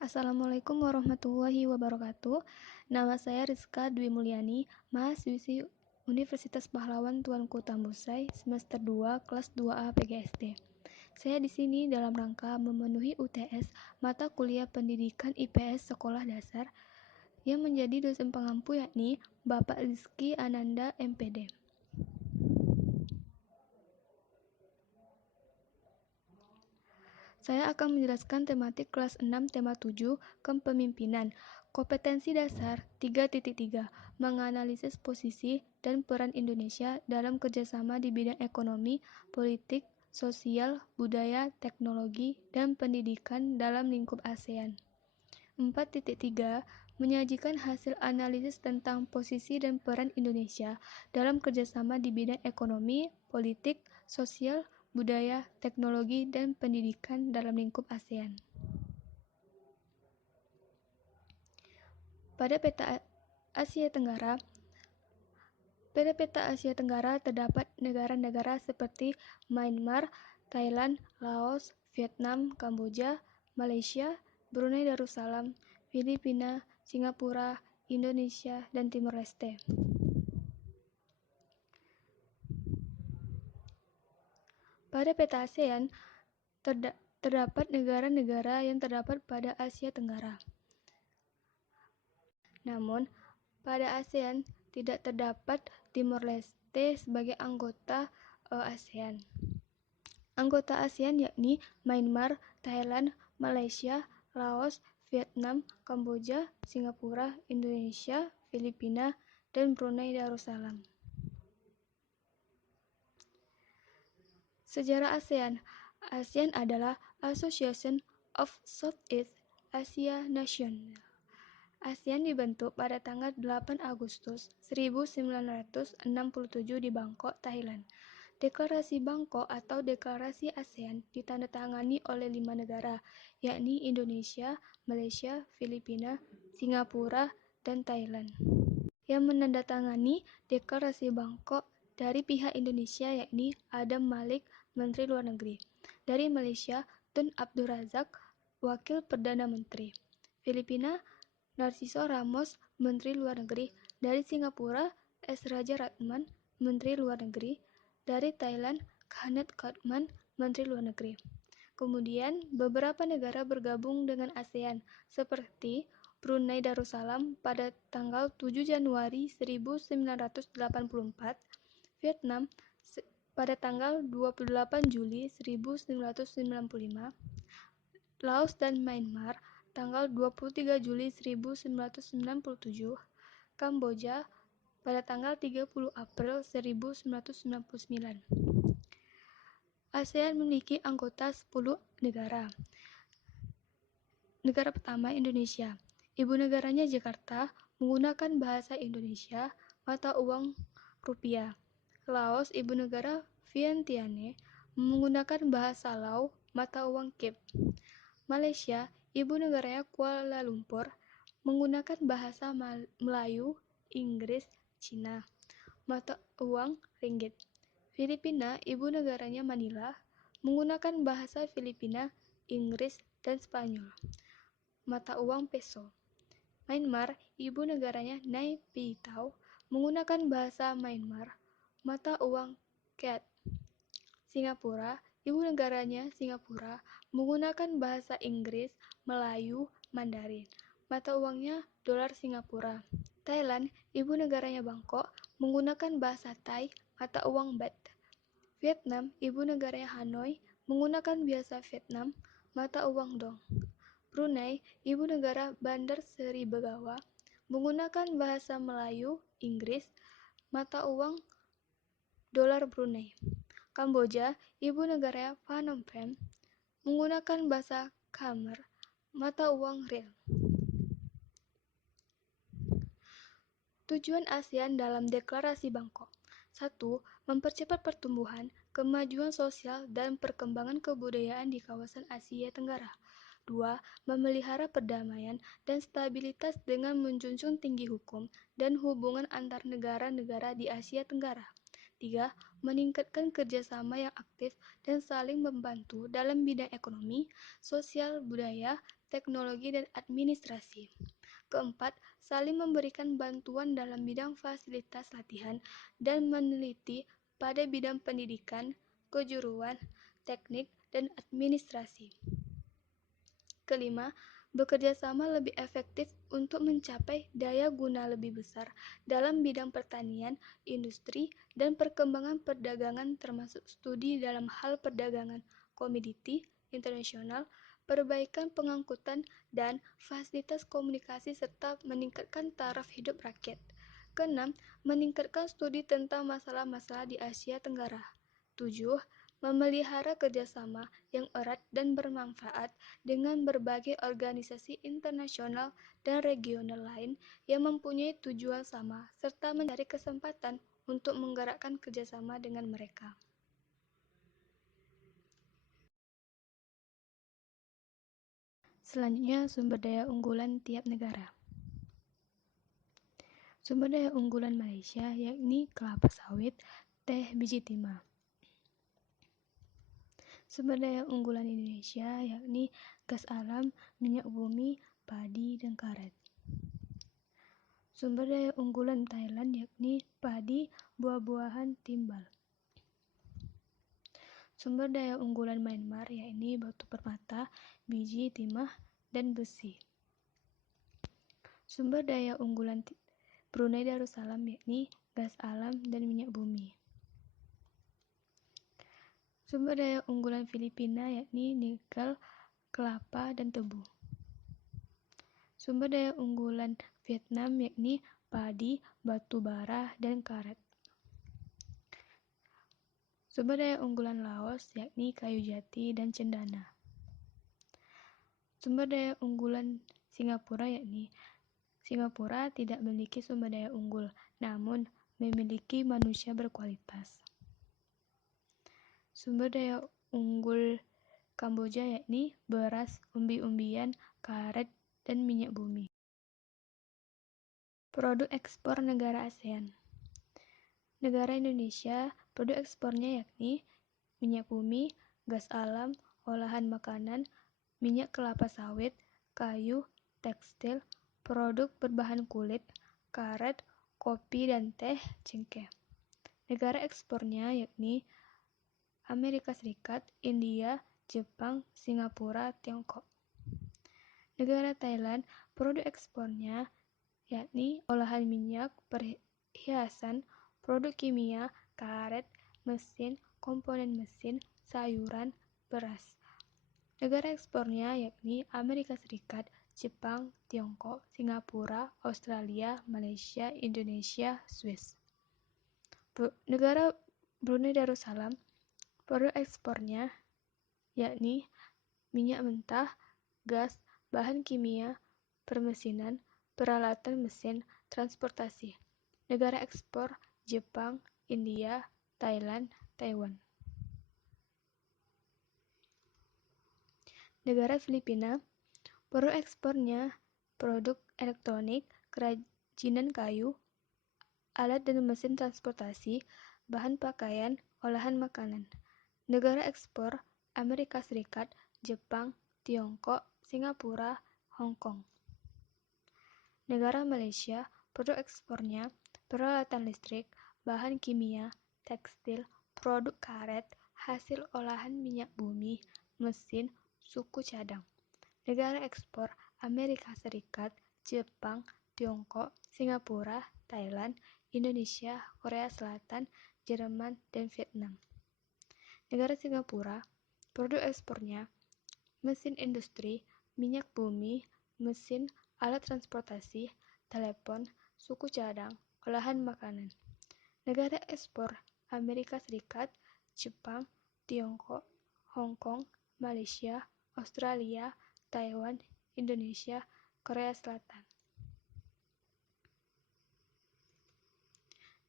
Assalamualaikum warahmatullahi wabarakatuh. Nama saya Rizka Dwi Mulyani, mahasiswi Universitas Pahlawan Tuanku Tambusai, semester 2, kelas 2A PGSD. Saya di sini dalam rangka memenuhi UTS mata kuliah Pendidikan IPS Sekolah Dasar yang menjadi dosen pengampu yakni Bapak Rizky Ananda MPD. Saya akan menjelaskan tematik kelas 6 tema 7 kepemimpinan. Kompetensi dasar 3.3 menganalisis posisi dan peran Indonesia dalam kerjasama di bidang ekonomi, politik, sosial, budaya, teknologi, dan pendidikan dalam lingkup ASEAN. 4.3 menyajikan hasil analisis tentang posisi dan peran Indonesia dalam kerjasama di bidang ekonomi, politik, sosial, budaya, teknologi, dan pendidikan dalam lingkup ASEAN. Pada peta Asia Tenggara terdapat negara-negara seperti Myanmar, Thailand, Laos, Vietnam, Kamboja, Malaysia, Brunei Darussalam, Filipina, Singapura, Indonesia, dan Timor Leste. Pada peta ASEAN terdapat negara-negara yang terdapat pada Asia Tenggara. Namun, pada ASEAN tidak terdapat Timor Leste sebagai anggota ASEAN. Anggota ASEAN yakni Myanmar, Thailand, Malaysia, Laos, Vietnam, Kamboja, Singapura, Indonesia, Filipina, dan Brunei Darussalam. Sejarah ASEAN. ASEAN adalah Association of Southeast Asia Nations. ASEAN dibentuk pada tanggal 8 Agustus 1967 di Bangkok, Thailand. Deklarasi Bangkok atau Deklarasi ASEAN ditandatangani oleh 5 negara, yakni Indonesia, Malaysia, Filipina, Singapura, dan Thailand. Yang menandatangani Deklarasi Bangkok dari pihak Indonesia yakni Adam Malik, Menteri Luar Negeri. Dari Malaysia, Tun Abdul Razak, Wakil Perdana Menteri. Filipina, Narciso Ramos, Menteri Luar Negeri. Dari Singapura, S. Raja Ratman, Menteri Luar Negeri. Dari Thailand, Khanet Katman, Menteri Luar Negeri. Kemudian, beberapa negara bergabung dengan ASEAN, seperti Brunei Darussalam pada tanggal 7 Januari 1984, Vietnam pada tanggal 28 Juli 1995, Laos dan Myanmar tanggal 23 Juli 1997, Kamboja pada tanggal 30 April 1999. ASEAN memiliki anggota 10 negara. Negara pertama Indonesia. Ibu negaranya Jakarta, menggunakan bahasa Indonesia, mata uang rupiah. Laos, ibu negara Vientiane, menggunakan bahasa Lao, mata uang Kip. Malaysia, ibu negaranya Kuala Lumpur, menggunakan bahasa Melayu, Inggris, Cina, mata uang ringgit. Filipina, ibu negaranya Manila, menggunakan bahasa Filipina, Inggris, dan Spanyol, mata uang peso. Myanmar, ibu negaranya Nay Pyi Taw, menggunakan bahasa Myanmar, mata uang kyat. Singapura, ibu negaranya Singapura, menggunakan bahasa Inggris, Melayu, Mandarin, mata uangnya dolar Singapura. Thailand, ibu negaranya Bangkok, menggunakan bahasa Thai, mata uang baht. Vietnam, ibu negaranya Hanoi, menggunakan bahasa Vietnam, mata uang dong. Brunei, ibu negara Bandar Seri Begawan, menggunakan bahasa Melayu, Inggris, mata uang dolar Brunei. Kamboja, ibu negara Phnom Penh, menggunakan bahasa Khmer, mata uang riel. Tujuan ASEAN dalam Deklarasi Bangkok. 1. Mempercepat pertumbuhan, kemajuan sosial, dan perkembangan kebudayaan di kawasan Asia Tenggara. 2. Memelihara perdamaian dan stabilitas dengan menjunjung tinggi hukum dan hubungan antar negara-negara di Asia Tenggara. 3. Meningkatkan kerjasama yang aktif dan saling membantu dalam bidang ekonomi, sosial, budaya, teknologi, dan administrasi. Keempat, saling memberikan bantuan dalam bidang fasilitas latihan dan meneliti pada bidang pendidikan, kejuruan, teknik, dan administrasi. Kelima, bekerja sama lebih efektif untuk mencapai daya guna lebih besar dalam bidang pertanian, industri, dan perkembangan perdagangan termasuk studi dalam hal perdagangan komoditi internasional, perbaikan pengangkutan, dan fasilitas komunikasi serta meningkatkan taraf hidup rakyat. Keenam, meningkatkan studi tentang masalah-masalah di Asia Tenggara. 7. Memelihara kerjasama yang erat dan bermanfaat dengan berbagai organisasi internasional dan regional lain yang mempunyai tujuan sama, serta mencari kesempatan untuk menggerakkan kerjasama dengan mereka. Selanjutnya, sumber daya unggulan tiap negara. Sumber daya unggulan Malaysia yakni kelapa sawit, teh, biji timah. Sumber daya unggulan Indonesia yakni gas alam, minyak bumi, padi, dan karet. Sumber daya unggulan Thailand yakni padi, buah-buahan, timbal. Sumber daya unggulan Myanmar yakni batu permata, biji, timah, dan besi. Sumber daya unggulan Brunei Darussalam yakni gas alam dan minyak bumi. Sumber daya unggulan Filipina yakni nikel, kelapa, dan tebu. Sumber daya unggulan Vietnam yakni padi, batu bara, dan karet. Sumber daya unggulan Laos yakni kayu jati dan cendana. Sumber daya unggulan Singapura yakni Singapura tidak memiliki sumber daya unggul, namun memiliki manusia berkualitas. Sumber daya unggul Kamboja yakni beras, umbi-umbian, karet, dan minyak bumi. Produk ekspor negara ASEAN. Negara Indonesia, produk ekspornya yakni minyak bumi, gas alam, olahan makanan, minyak kelapa sawit, kayu, tekstil, produk berbahan kulit, karet, kopi dan teh, cengkeh. Negara ekspornya yakni Amerika Serikat, India, Jepang, Singapura, Tiongkok. Negara Thailand, produk ekspornya yakni olahan minyak, perhiasan, produk kimia, karet, mesin, komponen mesin, sayuran, beras. Negara ekspornya yakni Amerika Serikat, Jepang, Tiongkok, Singapura, Australia, Malaysia, Indonesia, Swiss. Negara Brunei Darussalam, produk ekspornya yakni minyak mentah, gas, bahan kimia, permesinan, peralatan mesin, transportasi. Negara ekspor Jepang, India, Thailand, Taiwan. Negara Filipina, produk ekspornya produk elektronik, kerajinan kayu, alat dan mesin transportasi, bahan pakaian, olahan makanan. Negara ekspor Amerika Serikat, Jepang, Tiongkok, Singapura, Hong Kong. Negara Malaysia, produk ekspornya peralatan listrik, bahan kimia, tekstil, produk karet, hasil olahan minyak bumi, mesin, suku cadang. Negara ekspor Amerika Serikat, Jepang, Tiongkok, Singapura, Thailand, Indonesia, Korea Selatan, Jerman, dan Vietnam. Negara Singapura, produk ekspornya mesin industri, minyak bumi, mesin, alat transportasi, telepon, suku cadang, olahan makanan. Negara ekspor Amerika Serikat, Jepang, Tiongkok, Hong Kong, Malaysia, Australia, Taiwan, Indonesia, Korea Selatan.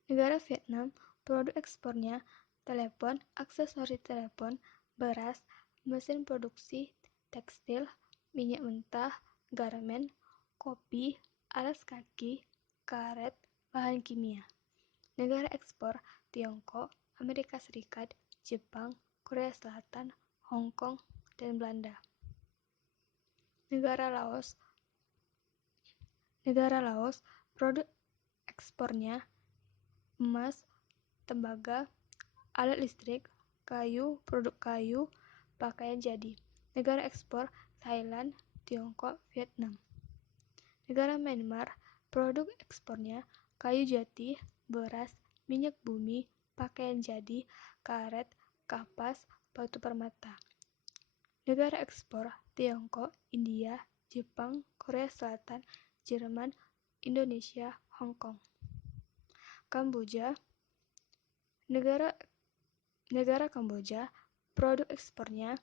Negara Vietnam, produk ekspornya telepon, aksesori telepon, beras, mesin produksi, tekstil, minyak mentah, garmen, kopi, alas kaki, karet, bahan kimia. Negara ekspor: Tiongkok, Amerika Serikat, Jepang, Korea Selatan, Hong Kong, dan Belanda. Negara Laos: produk ekspornya emas, tembaga, alat listrik, kayu, produk kayu, pakaian jadi. Negara ekspor: Thailand, Tiongkok, Vietnam. Negara Myanmar: produk ekspornya kayu jati, beras, minyak bumi, pakaian jadi, karet, kapas, batu permata. Negara ekspor: Tiongkok, India, Jepang, Korea Selatan, Jerman, Indonesia, Hong Kong. Kamboja: negara Kamboja, produk ekspornya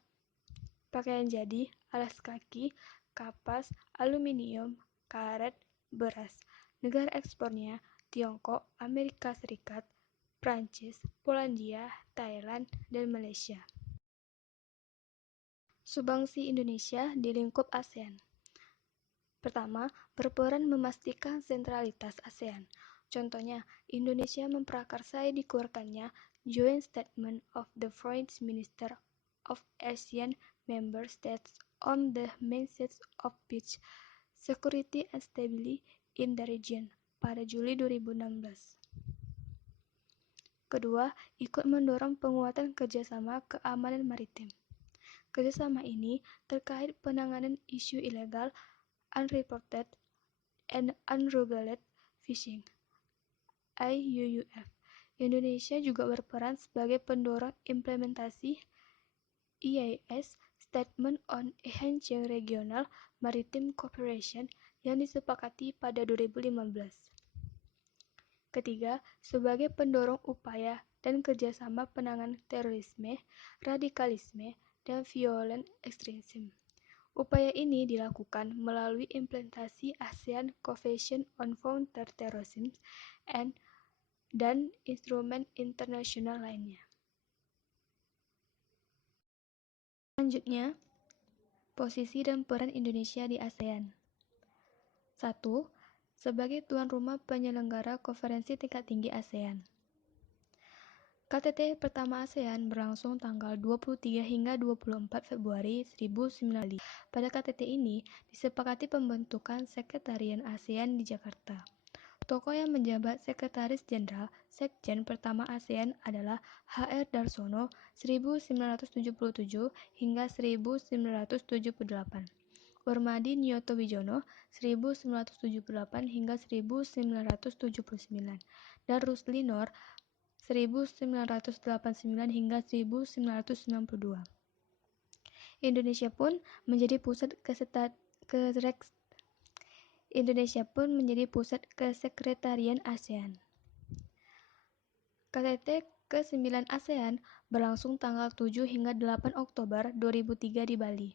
pakaian jadi, alas kaki, kapas, aluminium, karet, beras. Negara ekspornya Tiongkok, Amerika Serikat, Prancis, Polandia, Thailand, dan Malaysia. Sumbangsi Indonesia di lingkup ASEAN. Pertama, berperan memastikan sentralitas ASEAN. Contohnya, Indonesia memprakarsai dikeluarkannya Joint Statement of the Foreign Minister of ASEAN Member States on the Message of Peace, Security and Stability in the Region pada Juli 2016. Kedua, ikut mendorong penguatan kerjasama keamanan maritim. Kerjasama ini terkait penanganan isu ilegal, unreported, and unregulated fishing (IUUF). Indonesia juga berperan sebagai pendorong implementasi EAS Statement on Enhancing Regional Maritime Cooperation yang disepakati pada 2015. Ketiga, sebagai pendorong upaya dan kerjasama penanganan terorisme, radikalisme, dan violent extremism. Upaya ini dilakukan melalui implementasi ASEAN Convention on Counter-Terrorism dan instrumen internasional lainnya. Selanjutnya, posisi dan peran Indonesia di ASEAN. 1. Sebagai tuan rumah penyelenggara konferensi tingkat tinggi ASEAN. KTT pertama ASEAN berlangsung tanggal 23 hingga 24 Februari 1990. Pada KTT ini disepakati pembentukan Sekretariat ASEAN di Jakarta. Tokoh yang menjabat Sekretaris Jenderal Sekjen pertama ASEAN adalah H.R. Darsono 1977 hingga 1978. Warmadi Niyoto Wijono 1978 hingga 1979 dan Rusli Nor 1989 hingga 1992. Indonesia pun menjadi pusat kesekretarian ASEAN. KTT ke-9 ASEAN berlangsung tanggal 7 hingga 8 Oktober 2003 di Bali.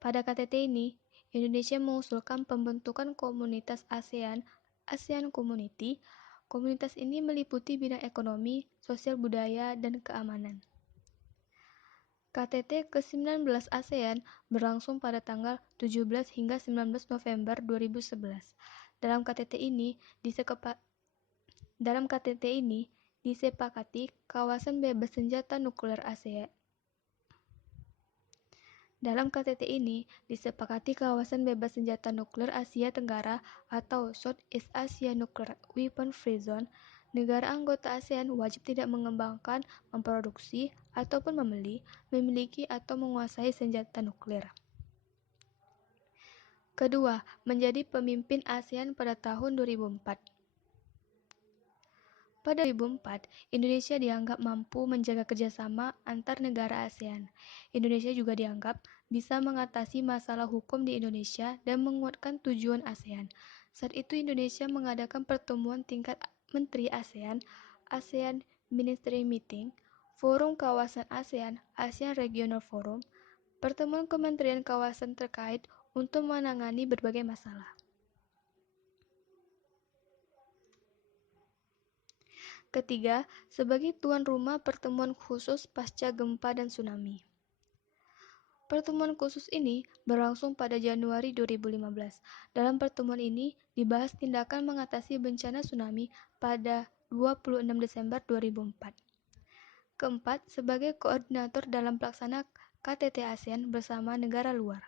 Pada KTT ini, Indonesia mengusulkan pembentukan komunitas ASEAN, ASEAN Community. Komunitas ini meliputi bidang ekonomi, sosial budaya, dan keamanan. KTT ke-19 ASEAN berlangsung pada tanggal 17 hingga 19 November 2011. Dalam KTT ini disepakati kawasan bebas senjata nuklir ASEAN. Dalam KTT ini disepakati kawasan bebas senjata nuklir Asia Tenggara atau Southeast Asia Nuclear Weapon Free Zone. Negara anggota ASEAN wajib tidak mengembangkan, memproduksi, ataupun memiliki atau menguasai senjata nuklir. Kedua, menjadi pemimpin ASEAN pada tahun 2004. Pada 2004, Indonesia dianggap mampu menjaga kerjasama antar negara ASEAN. Indonesia juga dianggap bisa mengatasi masalah hukum di Indonesia dan menguatkan tujuan ASEAN. Saat itu Indonesia mengadakan pertemuan tingkat menteri ASEAN, ASEAN Ministry Meeting, Forum Kawasan ASEAN, ASEAN Regional Forum, pertemuan kementerian kawasan terkait untuk menangani berbagai masalah. Ketiga, sebagai tuan rumah pertemuan khusus pasca gempa dan tsunami. Pertemuan khusus ini berlangsung pada Januari 2015. Dalam pertemuan ini dibahas tindakan mengatasi bencana tsunami pada 26 Desember 2004. Keempat, sebagai koordinator dalam pelaksana KTT ASEAN bersama negara luar.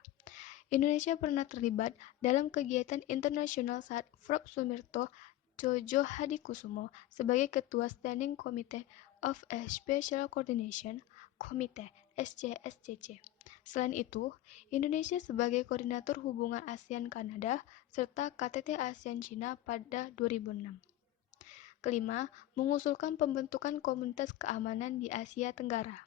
Indonesia pernah terlibat dalam kegiatan internasional saat Prof. Sumirto Jojo Hadikusumo sebagai Ketua Standing Committee of a Special Coordination Committee (SCSCC). Selain itu, Indonesia sebagai koordinator hubungan ASEAN-Kanada serta KTT ASEAN-Cina pada 2006. Kelima, mengusulkan pembentukan Komunitas Keamanan di Asia Tenggara.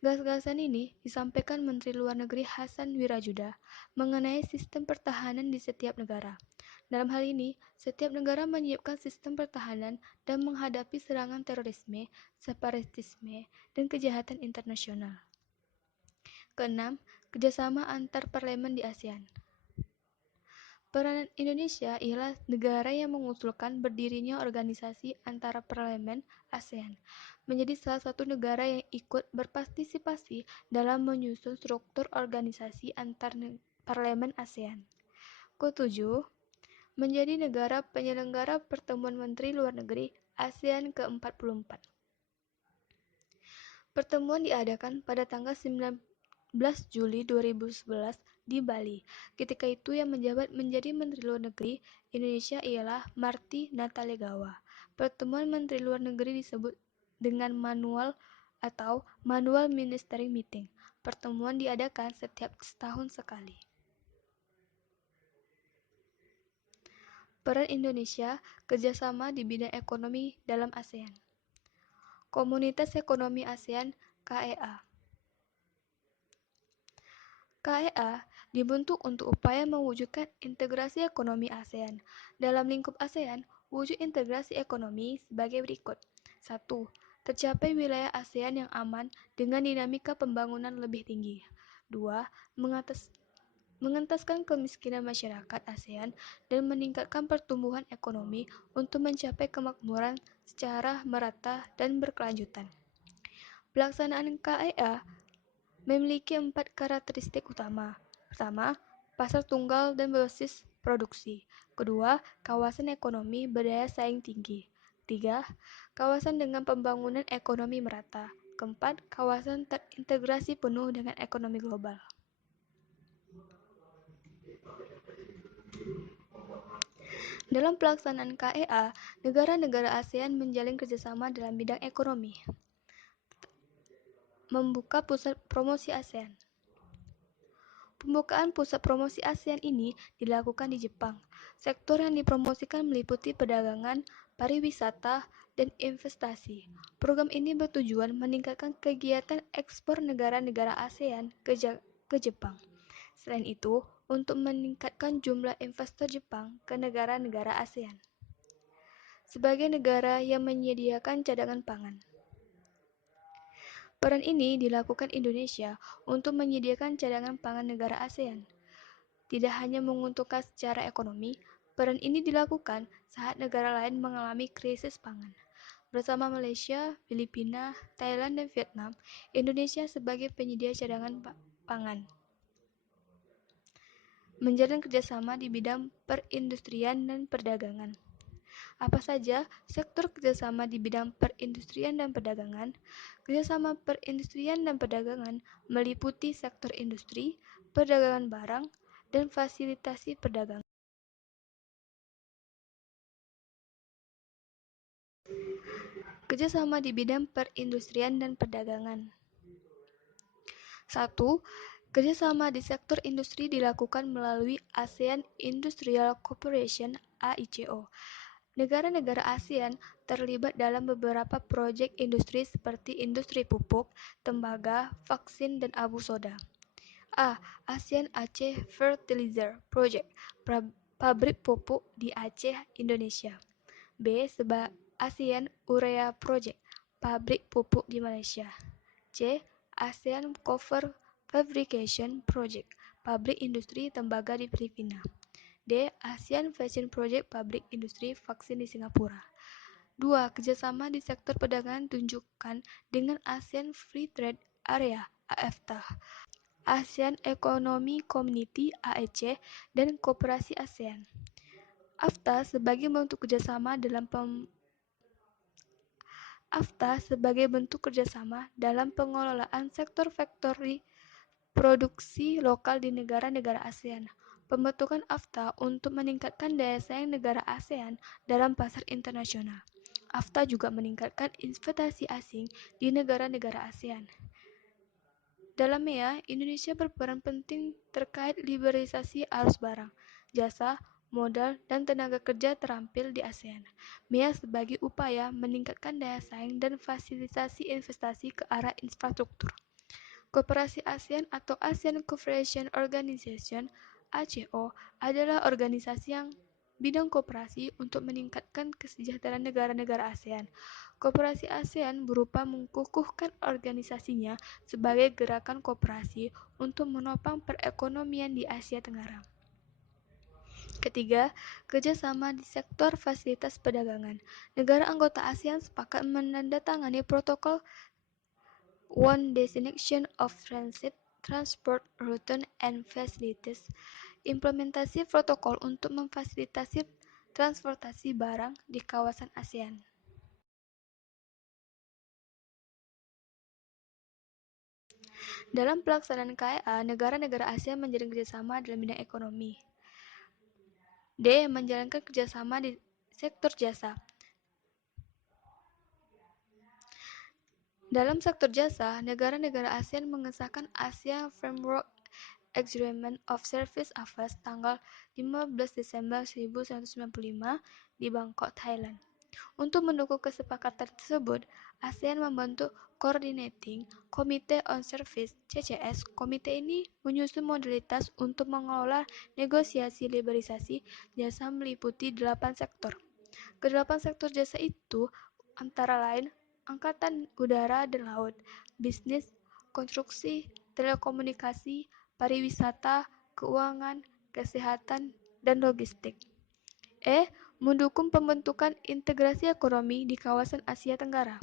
Gagasan ini disampaikan Menteri Luar Negeri Hasan Wirajuda mengenai sistem pertahanan di setiap negara. Dalam hal ini, setiap negara menyiapkan sistem pertahanan dan menghadapi serangan terorisme, separatisme, dan kejahatan internasional. Keenam, kerjasama antar parlemen di ASEAN. Peranan Indonesia ialah negara yang mengusulkan berdirinya organisasi antara parlemen ASEAN, menjadi salah satu negara yang ikut berpartisipasi dalam menyusun struktur organisasi antar parlemen ASEAN. Ketujuh, menjadi negara penyelenggara pertemuan Menteri Luar Negeri ASEAN ke-44. Pertemuan diadakan pada tanggal 19 Juli 2011 di Bali. Ketika itu yang menjabat menjadi Menteri Luar Negeri Indonesia ialah Marty Natalegawa. Pertemuan Menteri Luar Negeri disebut dengan manual atau Manual Ministerial Meeting. Pertemuan diadakan setiap setahun sekali. Peran Indonesia kerjasama di bidang ekonomi dalam ASEAN. Komunitas Ekonomi ASEAN KEA. KEA dibentuk untuk upaya mewujudkan integrasi ekonomi ASEAN. Dalam lingkup ASEAN, wujud integrasi ekonomi sebagai berikut. 1. Tercapai wilayah ASEAN yang aman dengan dinamika pembangunan lebih tinggi. 2. Mengentaskan kemiskinan masyarakat ASEAN dan meningkatkan pertumbuhan ekonomi untuk mencapai kemakmuran secara merata dan berkelanjutan. Pelaksanaan KEA memiliki 4 karakteristik utama. Pertama, pasar tunggal dan berbasis produksi. Kedua, kawasan ekonomi berdaya saing tinggi. 3. Kawasan dengan pembangunan ekonomi merata. Keempat, kawasan terintegrasi penuh dengan ekonomi global. Dalam pelaksanaan KEA, negara-negara ASEAN menjalin kerjasama dalam bidang ekonomi. Membuka pusat promosi ASEAN. Pembukaan pusat promosi ASEAN ini dilakukan di Jepang. Sektor yang dipromosikan meliputi perdagangan, pariwisata, dan investasi. Program ini bertujuan meningkatkan kegiatan ekspor negara-negara ASEAN ke Jepang. Selain itu, untuk meningkatkan jumlah investor Jepang ke negara-negara ASEAN. Sebagai negara yang menyediakan cadangan pangan. Peran ini dilakukan Indonesia untuk menyediakan cadangan pangan negara ASEAN. Tidak hanya menguntungkan secara ekonomi, peran ini dilakukan saat negara lain mengalami krisis pangan. Bersama Malaysia, Filipina, Thailand, dan Vietnam, Indonesia sebagai penyedia cadangan pangan. Menjalin kerjasama di bidang perindustrian dan perdagangan. Apa saja sektor kerjasama di bidang perindustrian dan perdagangan? Kerjasama perindustrian dan perdagangan meliputi sektor industri, perdagangan barang, dan fasilitasi perdagangan. Kerjasama di bidang perindustrian dan perdagangan. 1. Kerjasama di sektor industri dilakukan melalui ASEAN Industrial Cooperation (AICO). Negara-negara ASEAN terlibat dalam beberapa proyek industri seperti industri pupuk, tembaga, vaksin, dan abu soda. A. ASEAN Aceh Fertilizer Project, pabrik pupuk di Aceh, Indonesia. B. ASEAN Urea Project, pabrik pupuk di Malaysia. C. ASEAN Cover Fabrication Project, pabrik industri tembaga di Filipina. D. ASEAN Fashion Project, pabrik industri vaksin di Singapura. 2. Kerjasama di sektor perdagangan tunjukkan dengan ASEAN Free Trade Area (AFTA), ASEAN Economic Community (AEC), dan Koperasi ASEAN. AFTA sebagai bentuk kerjasama dalam AFTA sebagai bentuk kerjasama dalam pengelolaan sektor factory produksi lokal di negara-negara ASEAN. Pembentukan AFTA untuk meningkatkan daya saing negara ASEAN dalam pasar internasional. AFTA juga meningkatkan investasi asing di negara-negara ASEAN. Dalam MEA, Indonesia berperan penting terkait liberalisasi arus barang, jasa, modal, dan tenaga kerja terampil di ASEAN. MEA sebagai upaya meningkatkan daya saing dan fasilitasi investasi ke arah infrastruktur. Koperasi ASEAN atau ASEAN Cooperation Organization (ACO) adalah organisasi yang bidang koperasi untuk meningkatkan kesejahteraan negara-negara ASEAN. Koperasi ASEAN berupa mengukuhkan organisasinya sebagai gerakan koperasi untuk menopang perekonomian di Asia Tenggara. Ketiga, kerjasama di sektor fasilitas perdagangan. Negara anggota ASEAN sepakat menandatangani protokol One Destination of Transit, Transport, Route, and Facilities. Implementasi protokol untuk memfasilitasi transportasi barang di kawasan ASEAN. Dalam pelaksanaan KEA, negara-negara ASEAN menjalin kerjasama dalam bidang ekonomi. D. Menjalankan kerjasama di sektor jasa. Dalam sektor jasa, negara-negara ASEAN mengesahkan ASEAN Framework Agreement of Service Affairs tanggal 15 Desember 1995 di Bangkok, Thailand. Untuk mendukung kesepakatan tersebut, ASEAN membentuk Coordinating Committee on Service (CCS). Komite ini menyusun modalitas untuk mengelola negosiasi liberalisasi jasa meliputi 8 sektor. Kedelapan sektor jasa itu antara lain angkatan udara dan laut, bisnis, konstruksi, telekomunikasi, pariwisata, keuangan, kesehatan, dan logistik. Mendukung pembentukan integrasi ekonomi di kawasan Asia Tenggara.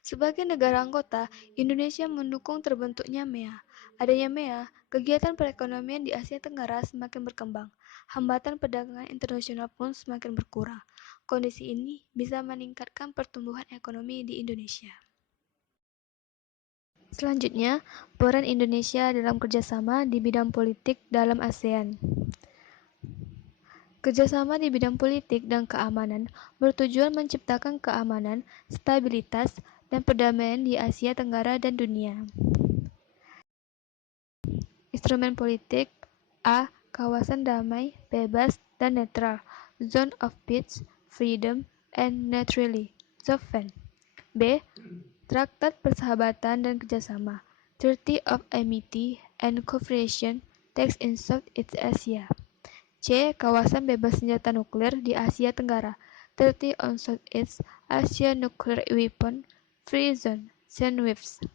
Sebagai negara anggota, Indonesia mendukung terbentuknya MEA. Adanya MEA, kegiatan perekonomian di Asia Tenggara semakin berkembang. Hambatan perdagangan internasional pun semakin berkurang. Kondisi ini bisa meningkatkan pertumbuhan ekonomi di Indonesia. Selanjutnya, peran Indonesia dalam kerjasama di bidang politik dalam ASEAN. Kerjasama di bidang politik dan keamanan bertujuan menciptakan keamanan, stabilitas, dan perdamaian di Asia Tenggara dan dunia. Instrumen politik A. Kawasan damai, bebas, dan netral (Zone of Peace, Freedom, and Neutrality (ZOFEN). B. Traktat Persahabatan dan Kerjasama Treaty of Amity and Cooperation Text in Southeast Asia. C. Kawasan bebas senjata nuklir di Asia Tenggara Treaty on Southeast Asia Nuclear Weapon Free Zone (CENWIFS).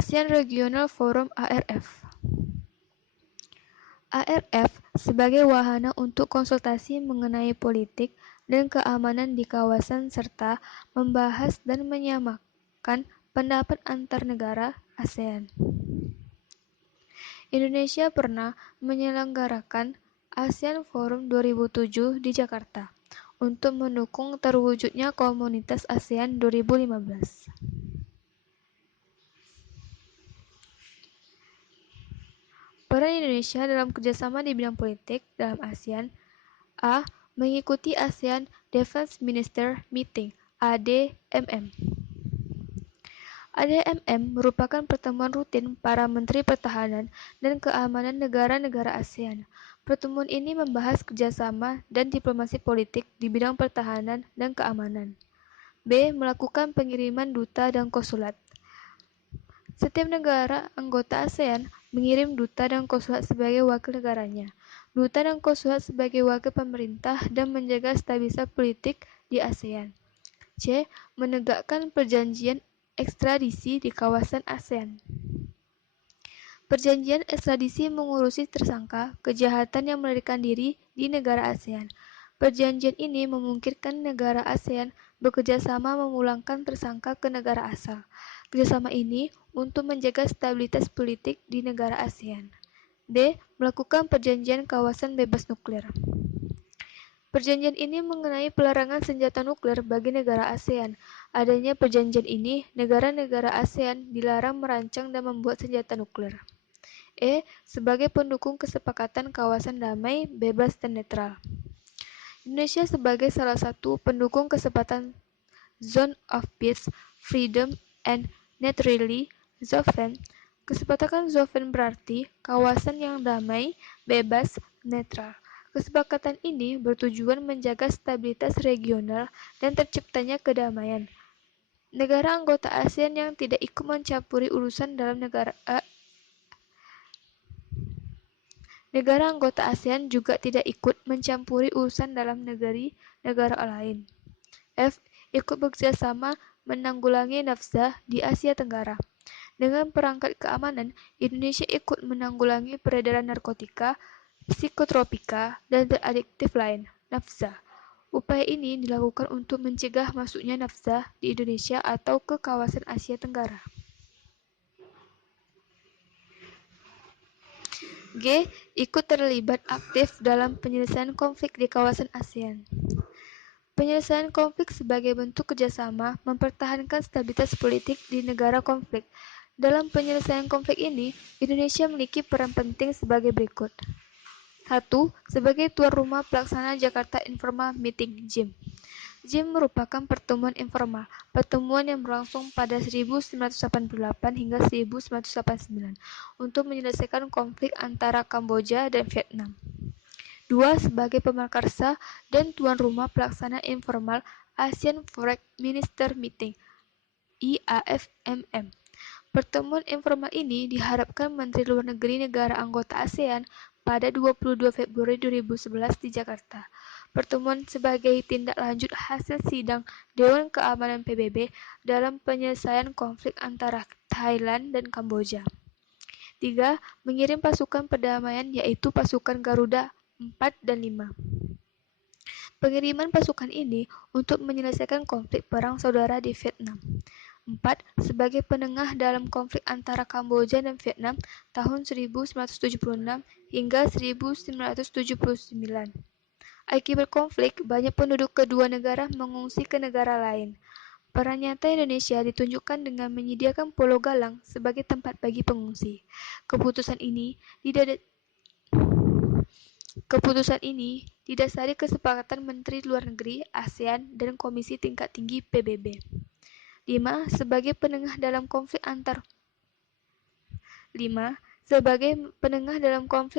ASEAN Regional Forum (ARF). ARF sebagai wahana untuk konsultasi mengenai politik dan keamanan di kawasan serta membahas dan menyamakan pendapat antar negara ASEAN. Indonesia pernah menyelenggarakan ASEAN Forum 2007 di Jakarta untuk mendukung terwujudnya Komunitas ASEAN 2015. Peran Indonesia dalam kerjasama di bidang politik dalam ASEAN. A. Mengikuti ASEAN Defense Minister Meeting (ADMM). ADMM merupakan pertemuan rutin para Menteri Pertahanan dan Keamanan negara-negara ASEAN. Pertemuan ini membahas kerjasama dan diplomasi politik di bidang pertahanan dan keamanan. B. Melakukan pengiriman duta dan konsulat. Setiap negara anggota ASEAN mengirim duta dan konsulat sebagai wakil negaranya. Duta dan konsulat sebagai wakil pemerintah dan menjaga stabilitas politik di ASEAN. C. Menegakkan perjanjian ekstradisi di kawasan ASEAN. Perjanjian ekstradisi mengurusi tersangka kejahatan yang melarikan diri di negara ASEAN. Perjanjian ini memungkinkan negara ASEAN bekerja sama memulangkan tersangka ke negara asal. kerjasama ini untuk menjaga stabilitas politik di negara ASEAN. D. Melakukan perjanjian kawasan bebas nuklir. Perjanjian ini mengenai pelarangan senjata nuklir bagi negara ASEAN. Adanya perjanjian ini, negara-negara ASEAN dilarang merancang dan membuat senjata nuklir. E. Sebagai pendukung kesepakatan kawasan damai, bebas, dan netral. Indonesia sebagai salah satu pendukung kesepakatan Zone of Peace, Freedom, and Neutrality, ZOFEN. Kesepakatan ZOFEN berarti kawasan yang damai, bebas, netral. Kesepakatan ini bertujuan menjaga stabilitas regional dan terciptanya kedamaian. Negara anggota ASEAN yang tidak ikut mencampuri urusan dalam Negara anggota ASEAN juga tidak ikut mencampuri urusan dalam negara lain. F. Ikut bekerjasama menanggulangi nafsa di Asia Tenggara. Dengan perangkat keamanan, Indonesia ikut menanggulangi peredaran narkotika, psikotropika, dan adiktif lain, nafsa. Upaya ini dilakukan untuk mencegah masuknya nafsa di Indonesia atau ke kawasan Asia Tenggara. G. Ikut terlibat aktif dalam penyelesaian konflik di kawasan ASEAN. Penyelesaian konflik sebagai bentuk kerjasama mempertahankan stabilitas politik di negara konflik. Dalam penyelesaian konflik ini, Indonesia memiliki peran penting sebagai berikut. 1. Sebagai tuan rumah pelaksana Jakarta Informal Meeting (JIM). JIM merupakan pertemuan informal, pertemuan yang berlangsung pada 1988 hingga 1989 untuk menyelesaikan konflik antara Kamboja dan Vietnam. 2. Sebagai pemerkarsa dan tuan rumah pelaksana informal ASEAN Foreign Minister Meeting (IAFMM). Pertemuan informal ini diharapkan Menteri Luar Negeri negara anggota ASEAN pada 22 Februari 2011 di Jakarta. Pertemuan sebagai tindak lanjut hasil sidang Dewan Keamanan PBB dalam penyelesaian konflik antara Thailand dan Kamboja. 3. Mengirim pasukan perdamaian yaitu pasukan Garuda 4 dan 5. Pengiriman pasukan ini untuk menyelesaikan konflik perang saudara di Vietnam. 4. Sebagai penengah dalam konflik antara Kamboja dan Vietnam tahun 1976 hingga 1979. Akibat konflik, banyak penduduk kedua negara mengungsi ke negara lain. Peran nyata Indonesia ditunjukkan dengan menyediakan Pulau Galang sebagai tempat bagi pengungsi. Keputusan ini didasari kesepakatan Menteri Luar Negeri ASEAN dan Komisi Tingkat Tinggi PBB. 5. Sebagai penengah dalam konflik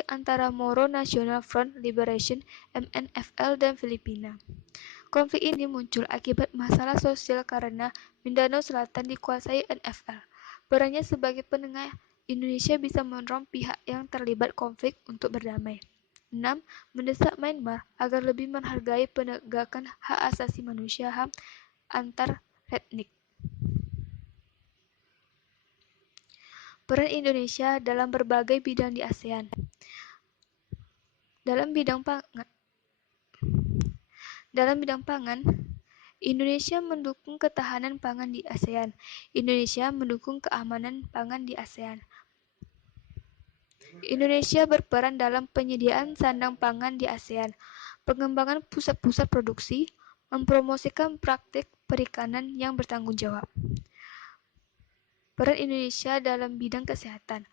antara Moro National Front Liberation (MNFL) dan Filipina. Konflik ini muncul akibat masalah sosial karena Mindanao Selatan dikuasai NFL. Perannya sebagai penengah, Indonesia bisa mendorong pihak yang terlibat konflik untuk berdamai. 6. Mendesak Myanmar agar lebih menghargai penegakan hak asasi manusia HAM antar etnik. Peran Indonesia dalam berbagai bidang di ASEAN. Dalam bidang pangan, Indonesia mendukung ketahanan pangan di ASEAN. Indonesia mendukung keamanan pangan di ASEAN. Indonesia berperan dalam penyediaan sandang pangan di ASEAN, pengembangan pusat-pusat produksi, mempromosikan praktik perikanan yang bertanggung jawab. Peran Indonesia dalam bidang kesehatan,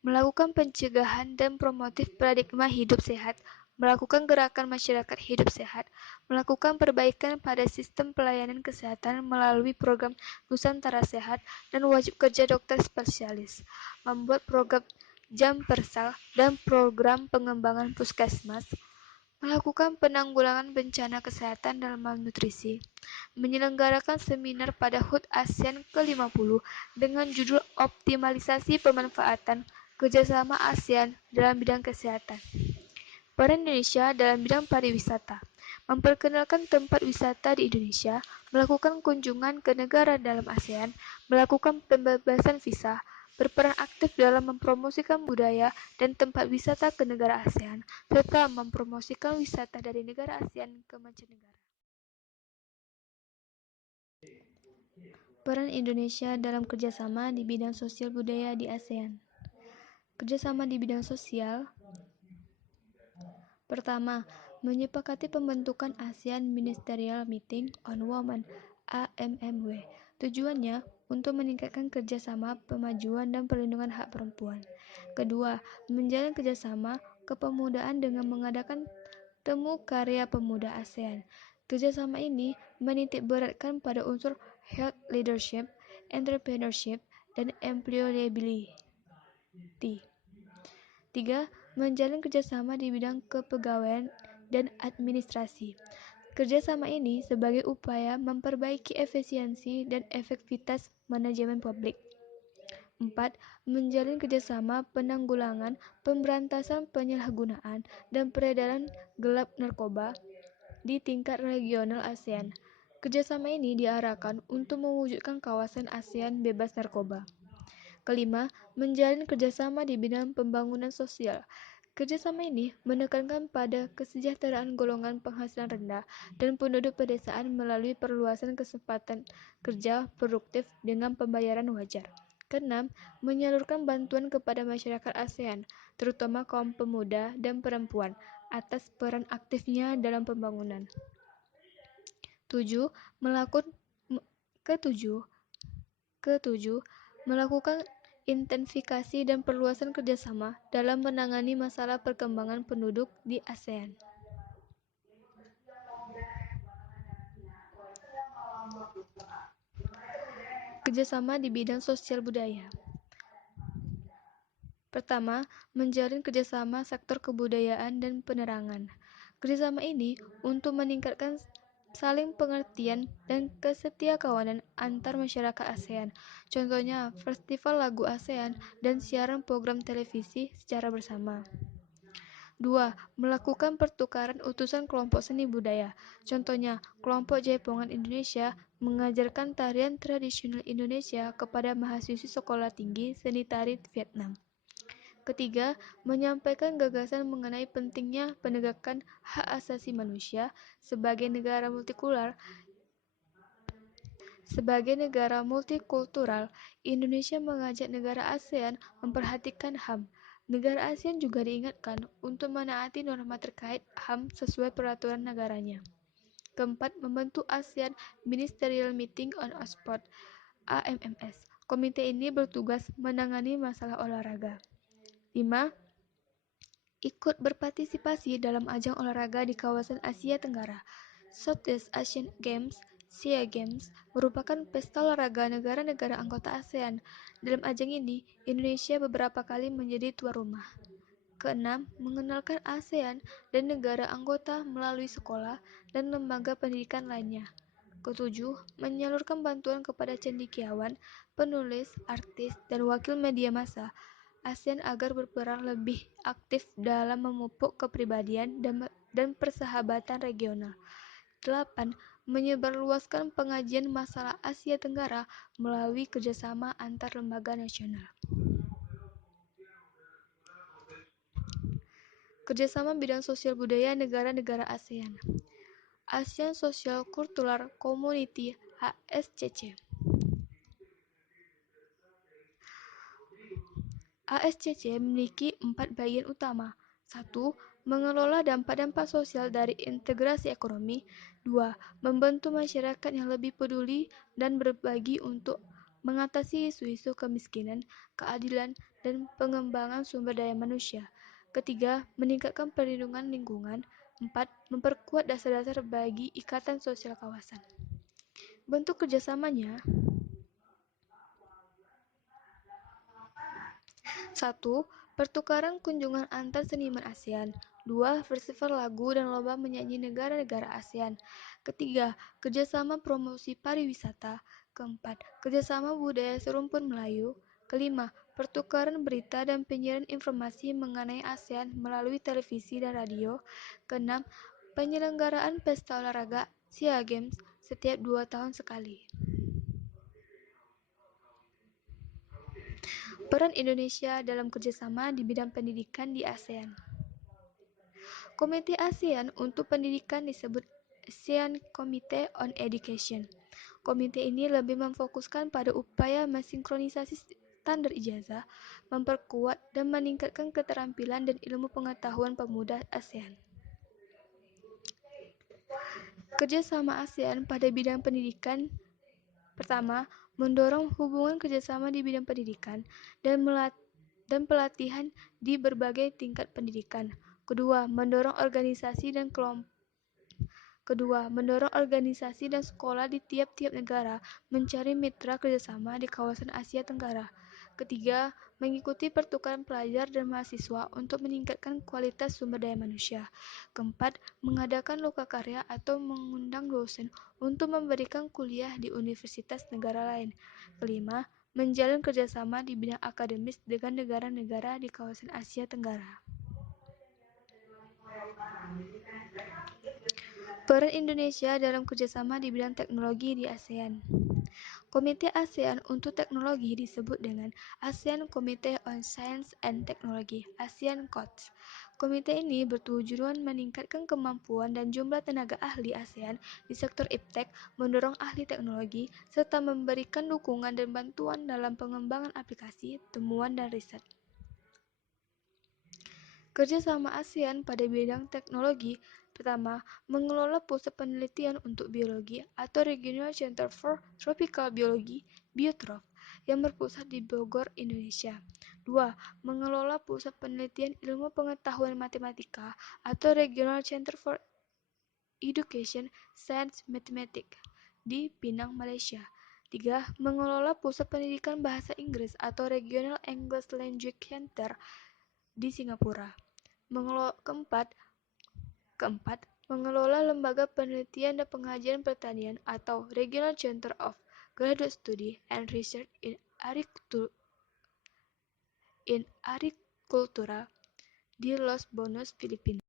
melakukan pencegahan dan promotif paradigma hidup sehat, melakukan gerakan masyarakat hidup sehat, melakukan perbaikan pada sistem pelayanan kesehatan melalui program Nusantara Sehat dan wajib kerja dokter spesialis, membuat program jam persal dan program pengembangan puskesmas, melakukan penanggulangan bencana kesehatan dan malnutrisi, menyelenggarakan seminar pada HUT ASEAN ke-50 dengan judul Optimalisasi Pemanfaatan Kerjasama ASEAN dalam Bidang Kesehatan. Peran Indonesia dalam bidang pariwisata, memperkenalkan tempat wisata di Indonesia, melakukan kunjungan ke negara dalam ASEAN, melakukan pembebasan visa, berperan aktif dalam mempromosikan budaya dan tempat wisata ke negara ASEAN, serta mempromosikan wisata dari negara ASEAN ke mancanegara. Peran Indonesia dalam kerjasama di bidang sosial budaya di ASEAN. Kerjasama di bidang sosial. Pertama, menyepakati pembentukan ASEAN Ministerial Meeting on Women (AMMW). Tujuannya untuk meningkatkan kerjasama pemajuan dan perlindungan hak perempuan. Kedua, menjalin kerjasama kepemudaan dengan mengadakan temu karya pemuda ASEAN. Kerjasama ini menitik beratkan pada unsur health leadership, entrepreneurship, dan employability. Tiga, menjalin kerjasama di bidang kepegawaian dan administrasi. Kerjasama ini sebagai upaya memperbaiki efisiensi dan efektivitas manajemen publik. 4. Menjalin kerjasama penanggulangan, pemberantasan penyalahgunaan, dan peredaran gelap narkoba di tingkat regional ASEAN. Kerjasama ini diarahkan untuk mewujudkan kawasan ASEAN bebas narkoba. Kelima, menjalin kerjasama di bidang pembangunan sosial. Kerjasama ini menekankan pada kesejahteraan golongan penghasilan rendah dan penduduk pedesaan melalui perluasan kesempatan kerja produktif dengan pembayaran wajar. Keenam, menyalurkan bantuan kepada masyarakat ASEAN, terutama kaum pemuda dan perempuan, atas peran aktifnya dalam pembangunan. Ketujuh, melakukan intensifikasi dan perluasan kerjasama dalam menangani masalah perkembangan penduduk di ASEAN. Kerjasama di bidang sosial budaya. Pertama, menjalin kerjasama sektor kebudayaan dan penerangan. Kerjasama ini untuk meningkatkan saling pengertian dan kesetiakawanan antar masyarakat ASEAN. Contohnya, festival lagu ASEAN dan siaran program televisi secara bersama. 2. Melakukan pertukaran utusan kelompok seni budaya. Contohnya, kelompok Jaipongan Indonesia mengajarkan tarian tradisional Indonesia kepada mahasiswi sekolah tinggi seni tari Vietnam. Ketiga, menyampaikan gagasan mengenai pentingnya penegakan hak asasi manusia sebagai negara multikultural. Indonesia mengajak negara ASEAN memperhatikan HAM. Negara ASEAN juga diingatkan untuk menaati norma terkait HAM sesuai peraturan negaranya. Keempat, membentuk ASEAN Ministerial Meeting on Sport (AMMS). Komite ini bertugas menangani masalah olahraga. 5. Ikut berpartisipasi dalam ajang olahraga di kawasan Asia Tenggara. Southeast Asian Games (SEA Games) merupakan pesta olahraga negara-negara anggota ASEAN. Dalam ajang ini, Indonesia beberapa kali menjadi tuan rumah. Keenam, mengenalkan ASEAN dan negara anggota melalui sekolah dan lembaga pendidikan lainnya. Ketujuh, menyalurkan bantuan kepada cendekiawan, penulis, artis, dan wakil media massa ASEAN agar berperan lebih aktif dalam memupuk kepribadian dan persahabatan regional. 8. Menyebarluaskan pengajian masalah Asia Tenggara melalui kerjasama antar lembaga nasional. Kerjasama bidang sosial budaya negara-negara ASEAN. ASEAN Social Cultural Community (ASCC). ASCC memiliki 4 bagian utama. 1. Mengelola dampak-dampak sosial dari integrasi ekonomi. 2. Membantu masyarakat yang lebih peduli dan berbagi untuk mengatasi isu-isu kemiskinan, keadilan, dan pengembangan sumber daya manusia. Ketiga, meningkatkan perlindungan lingkungan. 4. Memperkuat dasar-dasar bagi ikatan sosial kawasan. Bentuk kerjasamanya. 1. Pertukaran kunjungan antar seniman ASEAN. 2. Festival lagu dan lomba menyanyi negara-negara ASEAN. Ketiga, kerjasama promosi pariwisata. Keempat, kerjasama budaya serumpun Melayu. Kelima, pertukaran berita dan penyiaran informasi mengenai ASEAN melalui televisi dan radio. Keenam, penyelenggaraan pesta olahraga SEA Games setiap 2 tahun sekali. Peran Indonesia dalam kerjasama di bidang pendidikan di ASEAN. Komite ASEAN untuk Pendidikan disebut ASEAN Committee on Education. Komite ini lebih memfokuskan pada upaya mensinkronisasi standar ijazah, memperkuat dan meningkatkan keterampilan dan ilmu pengetahuan pemuda ASEAN. Kerjasama ASEAN pada bidang pendidikan. Pertama, mendorong hubungan kerjasama di bidang pendidikan dan pelatihan di berbagai tingkat pendidikan. Kedua, mendorong organisasi dan sekolah di tiap-tiap negara mencari mitra kerjasama di kawasan Asia Tenggara. Ketiga, mengikuti pertukaran pelajar dan mahasiswa untuk meningkatkan kualitas sumber daya manusia. Keempat, mengadakan lokakarya atau mengundang dosen untuk memberikan kuliah di universitas negara lain. Kelima, menjalin kerjasama di bidang akademis dengan negara-negara di kawasan Asia Tenggara. Peran Indonesia dalam kerjasama di bidang teknologi di ASEAN. Komite ASEAN untuk Teknologi disebut dengan ASEAN Committee on Science and Technology, ASEAN COTS. Komite ini bertujuan meningkatkan kemampuan dan jumlah tenaga ahli ASEAN di sektor iptek, mendorong ahli teknologi, serta memberikan dukungan dan bantuan dalam pengembangan aplikasi, temuan, dan riset. Kerjasama ASEAN pada bidang teknologi. Pertama, mengelola pusat penelitian untuk biologi atau Regional Center for Tropical Biology, BioTrop, yang berpusat di Bogor, Indonesia. Dua, mengelola pusat penelitian ilmu pengetahuan matematika atau Regional Center for Education Science Mathematics di Penang, Malaysia. Tiga, mengelola pusat pendidikan bahasa Inggris atau Regional English Language Center di Singapura. Keempat, mengelola lembaga penelitian dan pengajian pertanian atau Regional Center of Graduate Study and Research in Agricultura di Los Baños, Filipina.